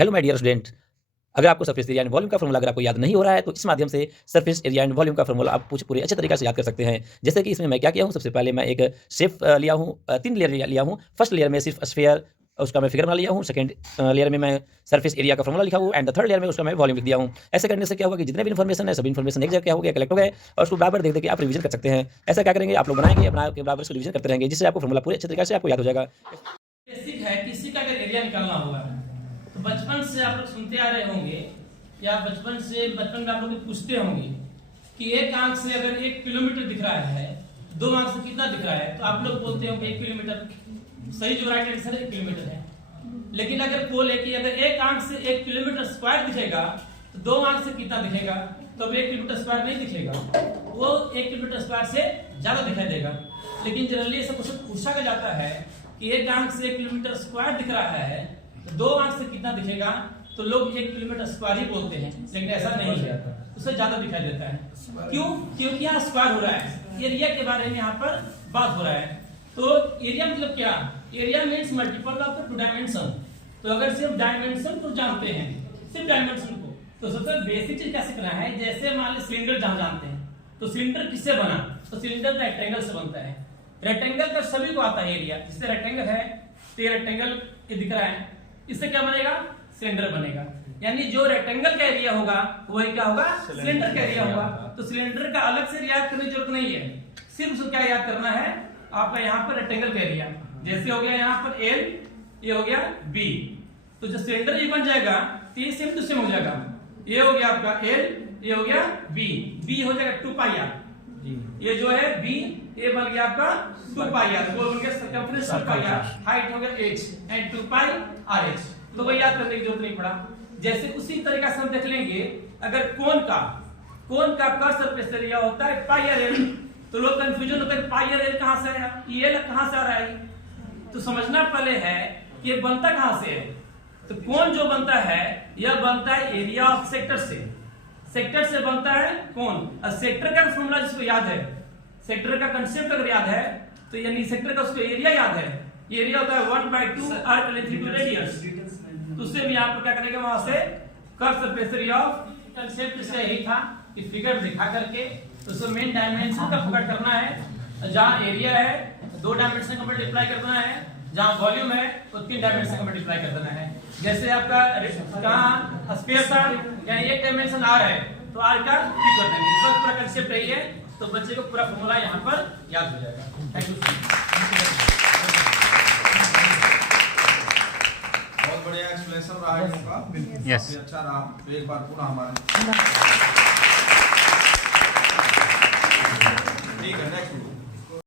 Hello my dear student, अगर आपको surface area and volume का फॉर्मूला अगर आपको याद नहीं हो रहा है तो इस माध्यम से सरफेस एरिया एंड वॉल्यूम का फॉर्मूला आप पूरे अच्छे तरीके से याद कर सकते हैं। जैसे कि इसमें मैं क्या किया हूँ, सबसे पहले मैं एक शेप लिया हूँ, 3 लेयर लिया हूँ। फर्स्ट लेयर में सिर्फ स्फीयर उसका मैं फिगर बना लिया हूँ। सेकंड लेयर में मैं सरफेस एरिया का फॉर्मूला लिखा हूँ एंड द थर्ड लेयर में उसका मैं वॉल्यूम लिख दिया हूँ। ऐसे करने से क्या होगा कि जितने भी इन्फॉर्मेशन है, सभी इन्फॉर्मेशन एक जगह क्या हो गया, कलेक्ट हो गए और उसको बराबर देख के आप रिवीजन कर सकते हैं। ऐसा क्या करेंगे, आप लोग बनाएंगे, बना के बराबर उसको रिवीजन करते रहेंगे, जिससे आपको फॉर्मूला पूरे अच्छे तरीके से आपको याद हो जाएगा। बेसिक है, किसी का अगर एरिया निकालना होगा तो बचपन से आप लोग सुनते आ रहे होंगे या बचपन में आप लोग पूछते होंगे कि एक आंख से अगर 1 किलोमीटर दिख रहा है, 2 आंख से कितना दिख रहा है, तो आप लोग बोलते होंगे 1 किलोमीटर। सही जो राइट आंसर 1 किलोमीटर है। लेकिन अगर बोले कि अगर एक आंख से 1 किलोमीटर स्क्वायर दिखेगा तो 2 आंख से कितना दिखेगा, तो 1 किलोमीटर स्क्वायर नहीं दिखेगा, वो 1 किलोमीटर स्क्वायर से ज्यादा दिखाई देगा। लेकिन जनरली ऐसा क्वेश्चन पूछा जाता है कि एक आंख से 1 किलोमीटर स्क्वायर दिख रहा है तो 2 आंख से कितना दिखेगा, तो लोग 1 किलोमीटर स्क्वायर ही बोलते हैं, लेकिन ऐसा नहीं है, उससे ज्यादा दिखाई देता है। क्यों? क्योंकि यहाँ स्क्वायर हो रहा है, एरिया के बारे में यहाँ पर बात हो रहा है। तो एरिया मतलब क्या? Area means multiple of the 2 dimension. तो अगर सिर्फ डायमेंशन को जानते हैं, सिर्फ डायमेंशन को, तो सबसे बेसिक चीज क्या सीखना है। जैसे मान लो सिलेंडर जहां जानते हैं, तो सिलेंडर किससे बना? तो सिलेंडर रेक्टेंगल से बनता है। रेक्टेंगल का सभी को आता है एरिया। जिससे रेक्टेंगल है तो ये रेक्टेंगल ये दिख रहा है, इससे क्या बनेगा? सिलेंडर बनेगा। यानी जो रेक्टेंगल का एरिया होगा वही क्या होगा? सिलेंडर का एरिया होगा। तो सिलेंडर का अलग से याद करने की जरूरत नहीं है, सिर्फ उसको क्या याद करना है आपका यहाँ पर रेक्टेंगल का एरिया। जैसे हो गया यहाँ पर L, ये हो गया B, तो जो सिलेंडर ये बन जाएगा तो ये सेम टू सेम हो जाएगा। ये हो गया आपका L, ये हो गया B हो जाएगा 2 पाई आर। ये जो है B, ये बन गया आपका 2 पाई आर, वो बन गया सर्कमफ्रेंस 2 पाई आर, हाइट हो गया h and 2 pi r h। तो वही याद करने की जरूरत नहीं पड़ा। जैसे उसी तरीके से हम देख लेंगे, अगर कोन का कर्व सरफेस एरिया होता है पाई आर l, तो लोग कंफ्यूजन होता है पाई आर l कहां से आया, ये l कहां से आ रहा है। तो समझना पहले है कि ये बनता कहां से है। तो कोन जो बनता है यह बनता है एरिया ऑफ सेक्टर से, सेक्टर से बनता है कोन। और सेक्टर का फॉर्मूला जिसको याद है, सेक्टर का कंसेप्ट अगर याद है तो यानी सेक्टर का उसको एरिया याद है, ये एरिया होता है 1/2 आर्क लेंथ इनटू रेडियस। तो उससे भी आप क्या करेंगे, वहां से curve surface area of concept से यही था कि फिगर दिखा करके उसको मेन डायमेंशन का फोकस करना है। जहां एरिया है 2 डायमेंशन का मल्टीप्लाई करना है, जहां वॉल्यूम है तो 3 डायमेंशन का मल्टीप्लाई कर देना है। जैसे आपका कहां स्फीयर था, यानी 1 डायमेंशन आर है तो आर का p कर देंगे। बस पूरा कंसेप्ट रही है, तो बच्चे को पूरा फॉर्मूला यहां पर याद हो जाएगा। Thank you. बहुत बढ़िया एक्सप्लेनेशन रहा है इनका, Yes. अच्छा रहा। तो एक बार पुनः हमारे ठीक है, नेक्स्ट